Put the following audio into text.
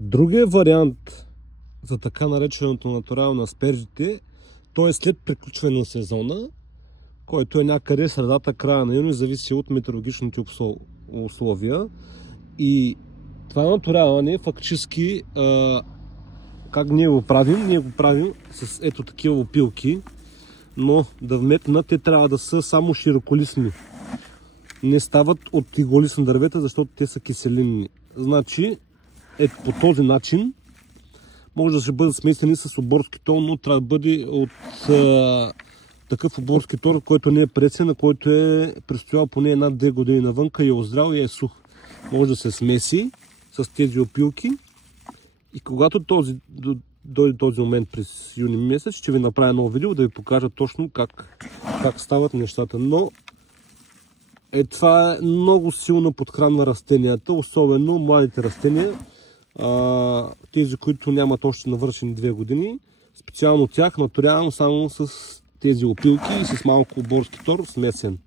Другия вариант за така нареченото натурално на аспержите, то е след приключване на сезона, който е някъде средата, края на юни, зависи от метеорологичните условия. И това натуралане фактически, как ние го правим? Ние го правим с ето такива опилки, но да вметна, те трябва да са само широколистни. Не стават от иголистни дървета, защото те са киселинни. Значи, ето по този начин може да се бъдат смесени с оборски тон, но трябва да бъде от такъв оборски тон, който не е пресен, на който е престоял поне 1-2 години навънка и е озрял и е сух. Може да се смеси с тези опилки и когато дойде този момент през юни месец, ще ви направя ново видео да ви покажа точно как стават нещата. Но това е много силно подхранва растенията, особено младите растения, тези, които нямат още навършени 2 години. Специално тях наторявам само с тези опилки и с малко оборски тор смесен.